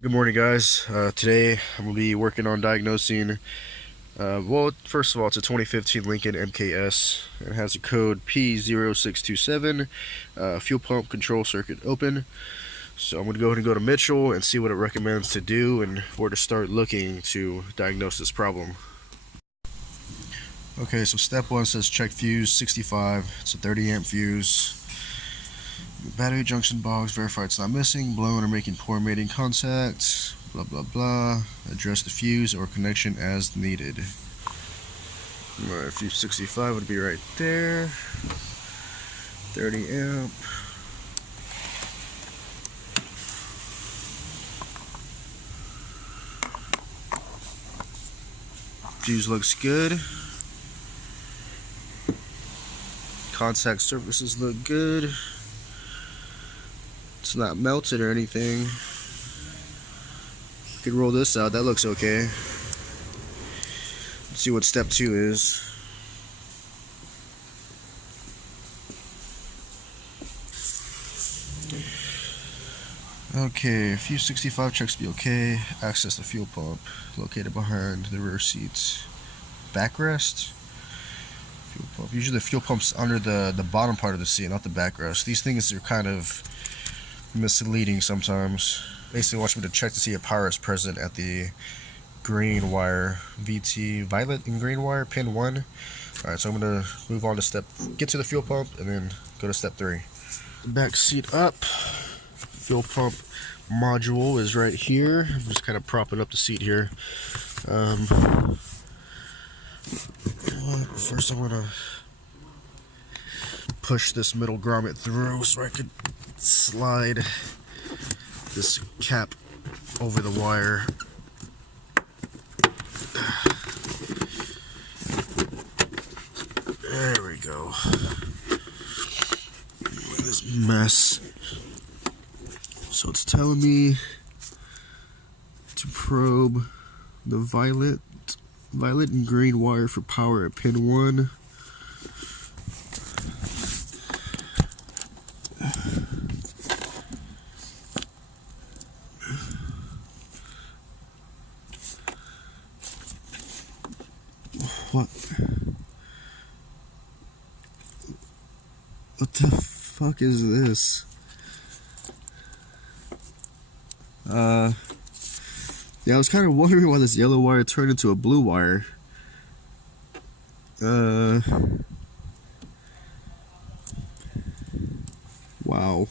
Good morning, guys. Today I'm going to be working on diagnosing, well, first of all, it's a 2015 Lincoln MKS. It has a code P0627, fuel pump control circuit open. So I'm going to go ahead and go to Mitchell and see what it recommends to do and where to start looking to diagnose this problem. Okay, so step one says check fuse 65. It's a 30 amp fuse. Battery junction box, verify it's not missing, blown or making poor mating contact, blah blah blah. Address the fuse or connection as needed. Alright, fuse 65 would be right there. 30 amp. Fuse looks good. Contact surfaces look good. It's not melted or anything. Could roll this out, that looks okay. Let's see what step 2 is. Okay, fuse 65 checks to be okay. Access the fuel pump, located behind the rear seats. Backrest. Fuel pump. Usually the fuel pump's under the bottom part of the seat, not the backrest. These things are kind of misleading sometimes. Basically wants me to check to see if power is present at the green wire, VT violet and green wire, pin 1. Alright, so I'm going to move on to get to the fuel pump and then go to step 3. Back seat up. Fuel pump module is right here. I'm just kind of propping up the seat here. First I'm going to push this middle grommet through so I could slide this cap over the wire. There we go. Look at this mess. So it's telling me to probe the violet and green wire for power at pin 1. What the fuck is this? Yeah, I was kind of wondering why this yellow wire turned into a blue wire. Wow.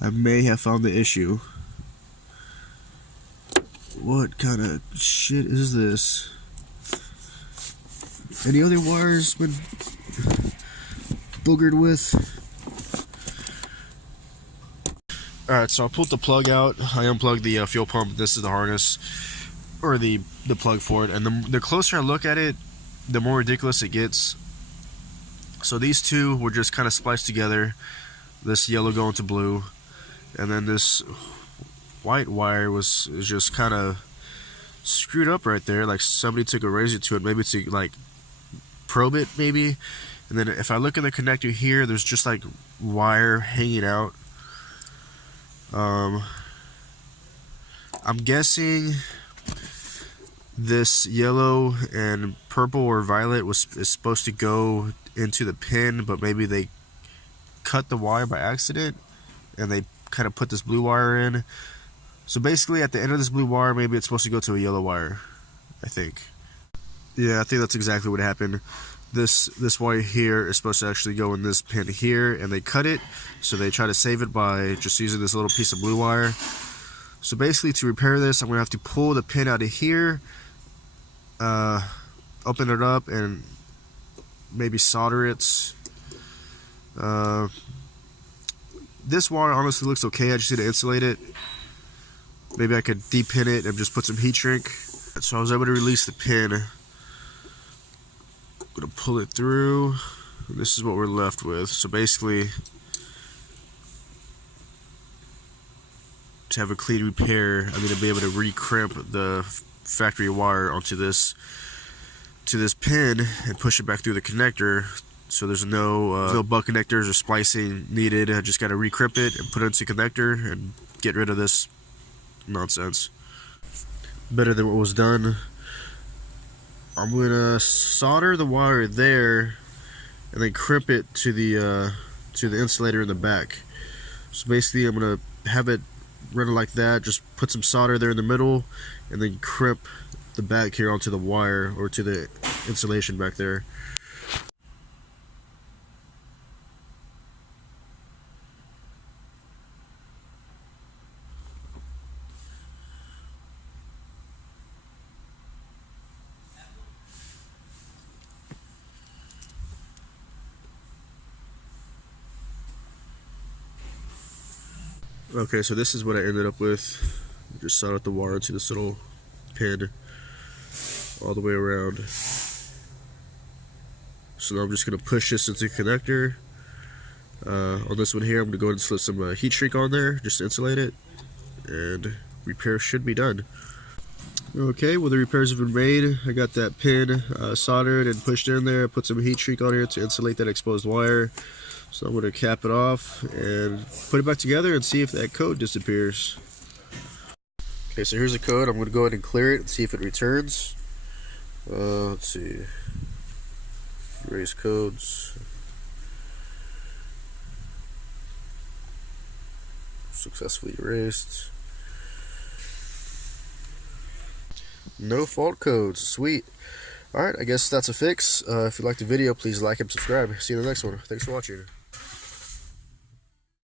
I may have found the issue. What kind of shit is this? Any other wires been boogered with? Alright, so I pulled the plug out. I unplugged the fuel pump. This is the harness, or the plug for it. And the closer I look at it, the more ridiculous it gets. So these two were just kind of spliced together. This yellow going to blue, and then this white wire is just kind of screwed up right there. Like somebody took a razor to it, maybe to like probe it, maybe. And then if I look at the connector here, there's just like wire hanging out. I'm guessing this yellow and purple or violet is supposed to go into the pin, but maybe they cut the wire by accident and they kind of put this blue wire in. So basically at the end of this blue wire, maybe it's supposed to go to a yellow wire, I think. Yeah, I think that's exactly what happened. This wire here is supposed to actually go in this pin here, and they cut it, so they try to save it by just using this little piece of blue wire. So basically, to repair this, I'm going to have to pull the pin out of here, open it up, and maybe solder it. This wire honestly looks okay. I just need to insulate it. Maybe I could depin it and just put some heat shrink. So I was able to release the pin. I'm gonna pull it through. This is what we're left with. So basically, to have a clean repair, I'm gonna be able to recrimp the factory wire onto this pin and push it back through the connector. So there's no butt connectors or splicing needed. I just gotta recrimp it and put it into the connector and get rid of this nonsense. Better than what was done. I'm gonna solder the wire there and then crimp it to the insulator in the back. So basically I'm gonna have it run like that, just put some solder there in the middle and then crimp the back here onto the wire or to the insulation back there. Okay, so this is what I ended up with. Just soldered the wire into this little pin all the way around. So now I'm just going to push this into the connector. On this one here, I'm going to go ahead and slip some heat shrink on there just to insulate it, and repair should be done. Okay, well the repairs have been made. I got that pin soldered and pushed in there. Put some heat shrink on here to insulate that exposed wire. So I'm going to cap it off and put it back together and see if that code disappears. Okay, so here's the code. I'm going to go ahead and clear it and see if it returns. Let's see. Erase codes. Successfully erased. No fault codes. Sweet. Alright, I guess that's a fix. If you liked the video, please like and subscribe. See you in the next one. Thanks for watching.